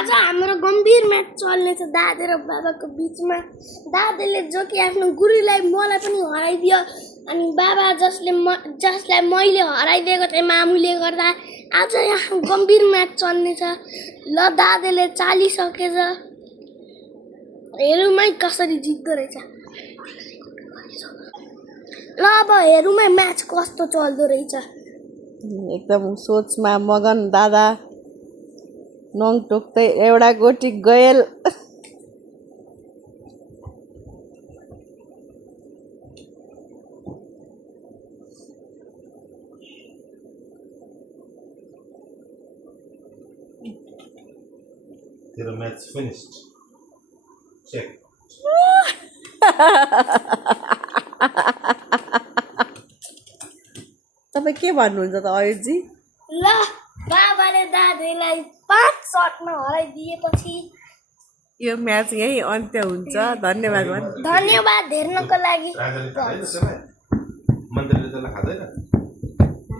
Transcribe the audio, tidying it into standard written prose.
आज हाम्रो गम्भीर म्याच चल्नेछ दादे र बाबाको बिचमा। दादेले जो कि आफ्नो गुरुलाई मलाई पनि हराइदियो अनि बाबा जसलाई मैले हराइदिएको थिएँ मामुले गर्दा आज यहाँ गम्भीर म्याच चल्नेछ। ल दादेले चालिसकेछ, हेरौँ है कसरी जित्दो रहेछ। ल अब हेरौँ है म्याच कस्तो चल्दो रहेछ। एकदम सोचमा मगन दादा। नङ टोक्दै एउटा गोटी गएल। तेरो म्याच फिनिश्ड। चेक। तपाईँ के भन्नुहुन्छ त अयुबजी? ल बाबाले दादेलाई 5 शटमा हराइदिएपछि यो म्याच यही अन्त्य हुन्छ। धन्यवाद धन्यवाद हेर्नको लागि। मन्त्रीले त्यसलाई खाँदैन।